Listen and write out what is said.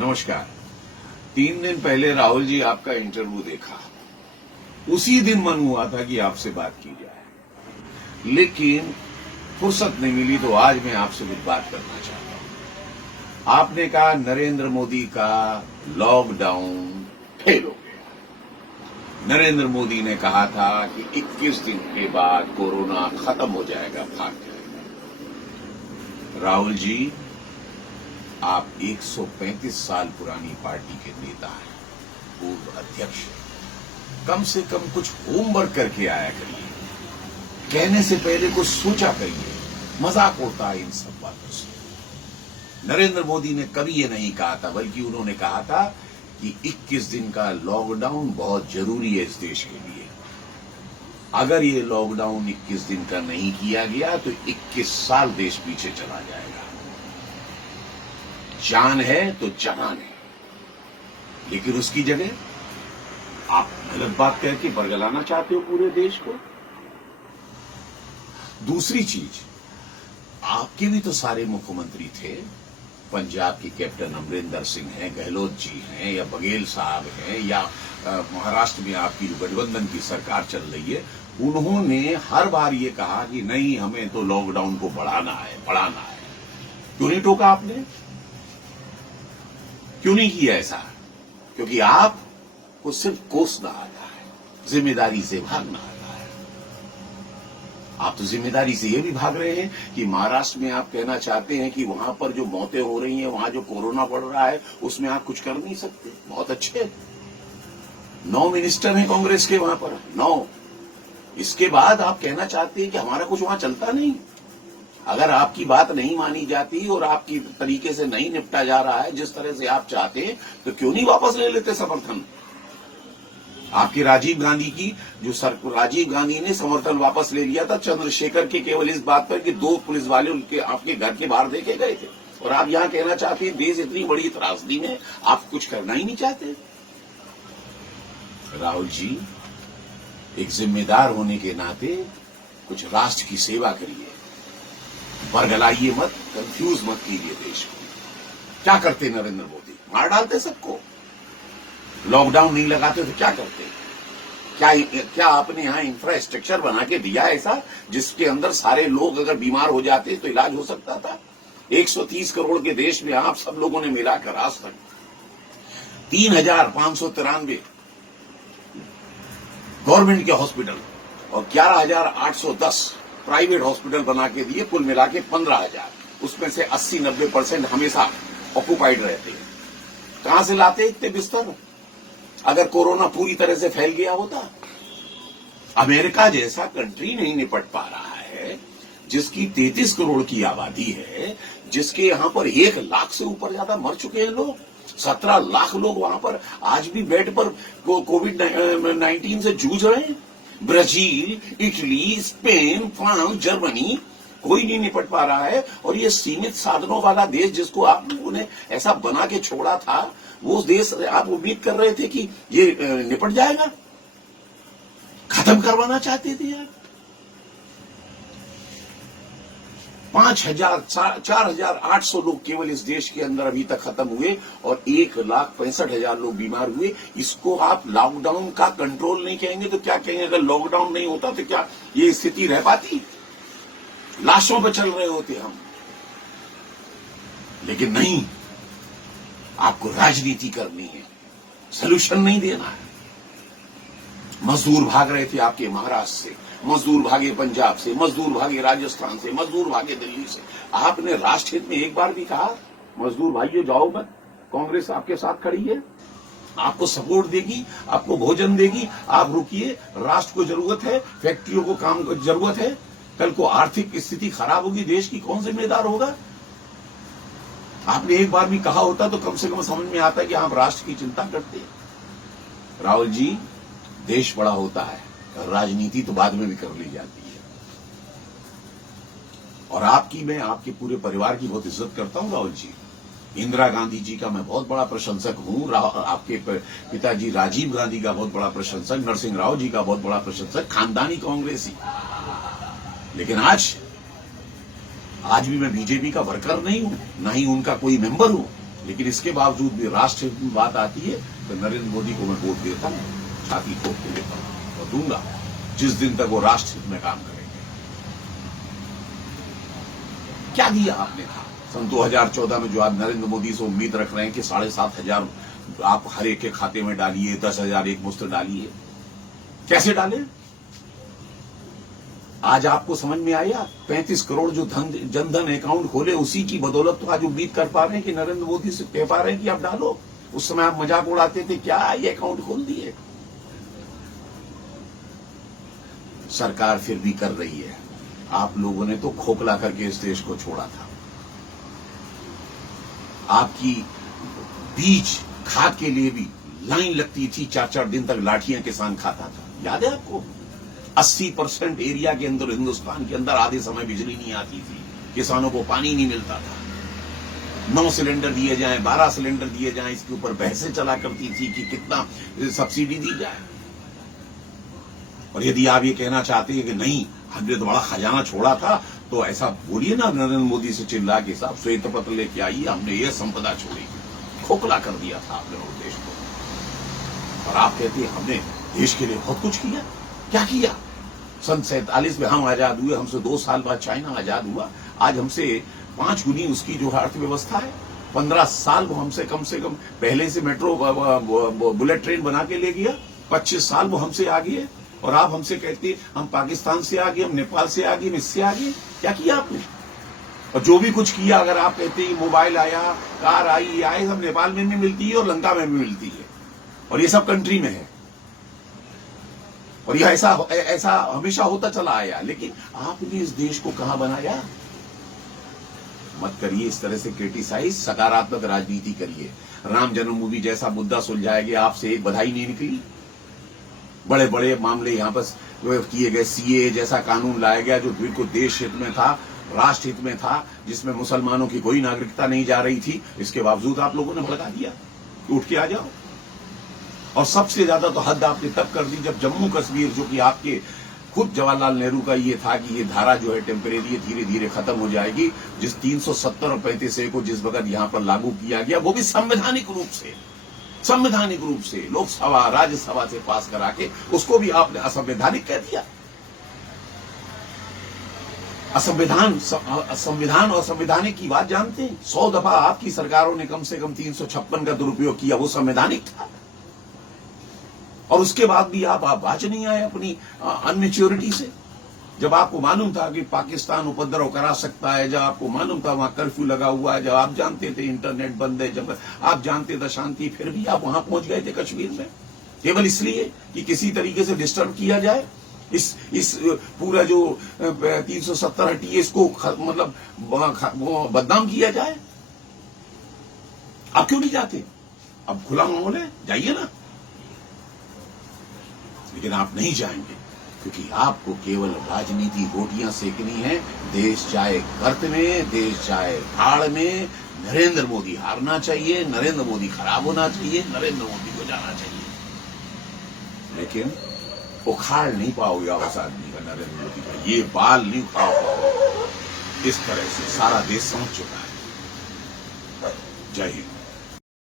नमस्कार। 3 दिन पहले राहुल जी आपका इंटरव्यू देखा। उसी दिन मन हुआ था कि आपसे बात की जाए, लेकिन फुर्सत नहीं मिली, तो आज मैं आपसे कुछ बात करना चाहता हूं। आपने कहा नरेंद्र मोदी का लॉकडाउन फेल हो गया। नरेंद्र मोदी ने कहा था कि 21 दिन के बाद कोरोना खत्म हो जाएगा, भाग जाएगा। राहुल जी, आप 135 साल पुरानी पार्टी के नेता हैं, पूर्व अध्यक्ष हैं। कम से कम कुछ होमवर्क करके आया करिए। कहने से पहले कुछ सोचा करिए। मजाक उड़ता है इन सब बातों से। नरेंद्र मोदी ने कभी ये नहीं कहा था, बल्कि उन्होंने कहा था कि 21 दिन का लॉकडाउन बहुत जरूरी है इस देश के लिए। अगर ये लॉकडाउन 21 दिन का नहीं किया गया तो 21 साल देश पीछे चला जाएगा। जान है तो जहान है, लेकिन उसकी जगह आप गलत बात करके बरगलाना चाहते हो पूरे देश को। दूसरी चीज, आपके भी तो सारे मुख्यमंत्री थे। पंजाब के कैप्टन अमरिंदर सिंह हैं, गहलोत जी हैं, या बघेल साहब हैं, या महाराष्ट्र में आपकी जो गठबंधन की सरकार चल रही है, उन्होंने हर बार ये कहा कि नहीं, हमें तो लॉकडाउन को बढ़ाना है। क्यों नहीं टोका आपने? क्यों नहीं किया ऐसा? क्योंकि आपको सिर्फ कोसना आता है, जिम्मेदारी से भागना आता है। आप तो जिम्मेदारी से ये भी भाग रहे हैं कि महाराष्ट्र में आप कहना चाहते हैं कि वहां पर जो मौतें हो रही हैं, वहां जो कोरोना बढ़ रहा है, उसमें आप कुछ कर नहीं सकते। बहुत अच्छे, 9 मिनिस्टर हैं कांग्रेस के वहां पर, 9। इसके बाद आप कहना चाहते हैं कि हमारा कुछ वहां चलता नहीं। अगर आपकी बात नहीं मानी जाती और आपकी तरीके से नहीं निपटा जा रहा है जिस तरह से आप चाहते हैं, तो क्यों नहीं वापस ले लेते समर्थन? आपके राजीव गांधी की राजीव गांधी ने समर्थन वापस ले लिया था चंद्रशेखर के केवल इस बात पर कि 2 पुलिस वाले उनके आपके घर के बाहर देखे गए थे। और आप यहां कहना चाहते हैं देश इतनी बड़ी त्रासदी में आप कुछ करना ही नहीं चाहते। राहुल जी, एक जिम्मेदार होने के नाते कुछ राष्ट्र की सेवा करिए। बरगलाइए मत, कंफ्यूज मत कीजिए देश को। क्या करते नरेंद्र मोदी? मार डालते सबको। लॉकडाउन नहीं लगाते तो क्या करते? क्या आपने यहां इंफ्रास्ट्रक्चर बना के दिया ऐसा जिसके अंदर सारे लोग अगर बीमार हो जाते तो इलाज हो सकता था? 130 करोड़ के देश में आप सब लोगों ने मिलाकर आज तक 3,593 गवर्नमेंट के हॉस्पिटल और 11,810 प्राइवेट हॉस्पिटल बना के दिए, कुल मिला के 15,000। उसमें से 80-90% हमेशा ऑक्यूपाइड रहते हैं। कहां से लाते इतने बिस्तर अगर कोरोना पूरी तरह से फैल गया होता? अमेरिका जैसा कंट्री नहीं निपट पा रहा है, जिसकी 33 करोड़ की आबादी है, जिसके यहां पर 1 लाख से ऊपर ज्यादा मर चुके हैं लोग, 17 लाख लोग वहां पर आज भी बेड पर कोविड-19 से जूझ रहे हैं। Brazil, Italy, Spain, France, Germany, कोई नहीं निपट पा रहा है। और ये सीमित साधनों वाला देश जिसको आप लोगों ने ऐसा बना के छोड़ा था, वो देश आप उम्मीद कर रहे थे कि ये निपट जाएगा? खत्म करवाना चाहते थे यार। 4,800 लोग केवल इस देश के अंदर अभी तक खत्म हुए और 1,65,000 लोग बीमार हुए। इसको आप लॉकडाउन का कंट्रोल नहीं कहेंगे तो क्या कहेंगे? अगर लॉकडाउन नहीं होता तो क्या ये स्थिति रह पाती? लाशों पर चल रहे होते हम। लेकिन नहीं, आपको राजनीति करनी है, सलूशन नहीं देना है। मजदूर भाग रहे थे आपके महाराष्ट्र से, मजदूर भागे पंजाब से, मजदूर भागे राजस्थान से, मजदूर भागे दिल्ली से। आपने राष्ट्र हित में एक बार भी कहा मजदूर भाइयों जाओ मत, कांग्रेस आपके साथ खड़ी है, आपको सपोर्ट देगी, आपको भोजन देगी, आप रुकिए, राष्ट्र को जरूरत है, फैक्ट्रियों को काम की जरूरत है। कल को आर्थिक स्थिति खराब होगी देश की, कौन जिम्मेदार होगा? आपने एक बार भी कहा होता तो कम से कम समझ में आता कि आप राष्ट्र की चिंता करते हैं। राहुल जी, देश बड़ा होता है, राजनीति तो बाद में भी कर ली जाती है। और मैं आपके पूरे परिवार की बहुत इज्जत करता हूं राहुल जी। इंदिरा गांधी जी का मैं बहुत बड़ा प्रशंसक हूं, आपके पिताजी राजीव गांधी का बहुत बड़ा प्रशंसक, नरसिंह राव जी का बहुत बड़ा प्रशंसक, खानदानी कांग्रेसी। लेकिन आज भी मैं बीजेपी का वर्कर नहीं हूं, ना ही उनका कोई मेंबर हूं। लेकिन इसके बावजूद भी राष्ट्र हित में बात आती है तो नरेंद्र मोदी को मैं वोट देता हूं, छाती ठोक के देता हूं और दूंगा जिस दिन तक वो राष्ट्र हित में काम करेंगे। क्या दिया आपने? सन 2014 में जो आप नरेंद्र मोदी से उम्मीद रख रहे हैं कि 7,500 आप हर एक के खाते में डालिए, 10,000 एक मुश्त डालिए, कैसे डाले? आज आपको समझ में आया? 35 करोड़ जो जनधन अकाउंट खोले, उसी की बदौलत तो आज उम्मीद कर पा रहे हैं कि नरेंद्र मोदी से कह पा रहे हैं कि आप डालो। उस समय आप मजाक उड़ाते थे, क्या ये अकाउंट खोल दिए। सरकार फिर भी कर रही है। आप लोगों ने तो खोखला करके इस देश को छोड़ा था। आपकी बीज खाद के लिए भी लाइन लगती थी, 4-4 दिन तक लाठियां किसान खाता था, याद है आपको? 80% एरिया के अंदर, हिंदुस्तान के अंदर आधे समय बिजली नहीं आती थी, किसानों को पानी नहीं मिलता था। 9 सिलेंडर दिए जाएं, 12 सिलेंडर दिए जाएं, इसके ऊपर बहसें चला करती थी कि कितना सब्सिडी दी जाए। और यदि आप ये कहना चाहते हैं कि नहीं, हमने तो बड़ा खजाना छोड़ा था, तो ऐसा बोलिए ना, नरेंद्र मोदी से चिल्ला के साहब श्वेत पत्र लेके आइए, हमने ये संपदा छोड़ी। खोखला कर दिया था आपने उस देश को। और आप कहते हैं हमने देश के लिए बहुत कुछ किया। क्या किया? सन 47 में हम आजाद हुए, हमसे 2 साल बाद चाइना आजाद हुआ। आज हमसे 5 गुनी उसकी जो अर्थव्यवस्था है। 15 साल वो हमसे कम पहले से मेट्रो बुलेट ट्रेन बना के ले गया। 25 साल वो हमसे आगे है। और आप हमसे कहते हम पाकिस्तान से आगे, हम नेपाल से आगे, हम इससे आगे। क्या किया आपने? और जो भी कुछ किया, अगर आप कहते हैं मोबाइल आया, कार आई, ये आए, सब नेपाल में भी मिलती है और लंका में भी मिलती है, और ये सब कंट्री में है। और यह ऐसा हमेशा होता चला आया। लेकिन आपने इस देश को कहां बनाया? मत करिए इस तरह से क्रिटिसाइज, सकारात्मक राजनीति करिए। राम जन्मभूमि जैसा मुद्दा सुलझाया गया, आपसे एक बधाई नहीं निकली। बड़े बड़े मामले यहां पर किए गए, सीए जैसा कानून लाया गया जो बिल्कुल देश हित में था, राष्ट्र हित में था, जिसमें मुसलमानों की कोई नागरिकता नहीं जा रही थी। इसके बावजूद आप लोगों ने भड़का दिया, उठ के आ जाओ। और सबसे ज्यादा तो हद आपने तब कर दी जब जम्मू कश्मीर, जो कि आपके खुद जवाहरलाल नेहरू का ये था कि ये धारा जो है टेम्परेरी धीरे धीरे खत्म हो जाएगी, जिस 370 और 35A को जिस वक्त यहां पर लागू किया गया, वो भी संवैधानिक रूप से लोकसभा राज्यसभा से पास करा के उसको भी आपने असंवैधानिक कह दिया। संविधान और संवैधानिक की बात जानते हैं। 100 दफा आपकी सरकारों ने कम से कम 356 का दुरुपयोग किया, वो संवैधानिक था। और उसके बाद भी आप बाज नहीं आए अपनी अनमेच्योरिटी से। जब आपको मालूम था कि पाकिस्तान उपद्रव करा सकता है, जब आपको मालूम था वहां कर्फ्यू लगा हुआ है, जब आप जानते थे इंटरनेट बंद है, जब आप जानते थे शांति, फिर भी आप वहां पहुंच गए थे कश्मीर में, केवल इसलिए कि किसी तरीके से डिस्टर्ब किया जाए। इस पूरा जो 370 हटिए, इसको मतलब बदनाम किया जाए। आप क्यों नहीं जाते? अब खुला माहौल है, जाइए ना। लेकिन आप नहीं जाएंगे क्योंकि आपको केवल राजनीति रोटियां सेकनी है। देश जाए गर्त में, देश जाए भाड़ में। नरेंद्र मोदी हारना चाहिए, नरेंद्र मोदी खराब होना चाहिए, नरेंद्र मोदी को जाना चाहिए। लेकिन उखाड़ नहीं पाओगे उस आदमी का, नरेंद्र मोदी का ये बाल नहीं उखाड़ पाओगे। इस तरह से सारा देश समझ चुका है। जय हिंद।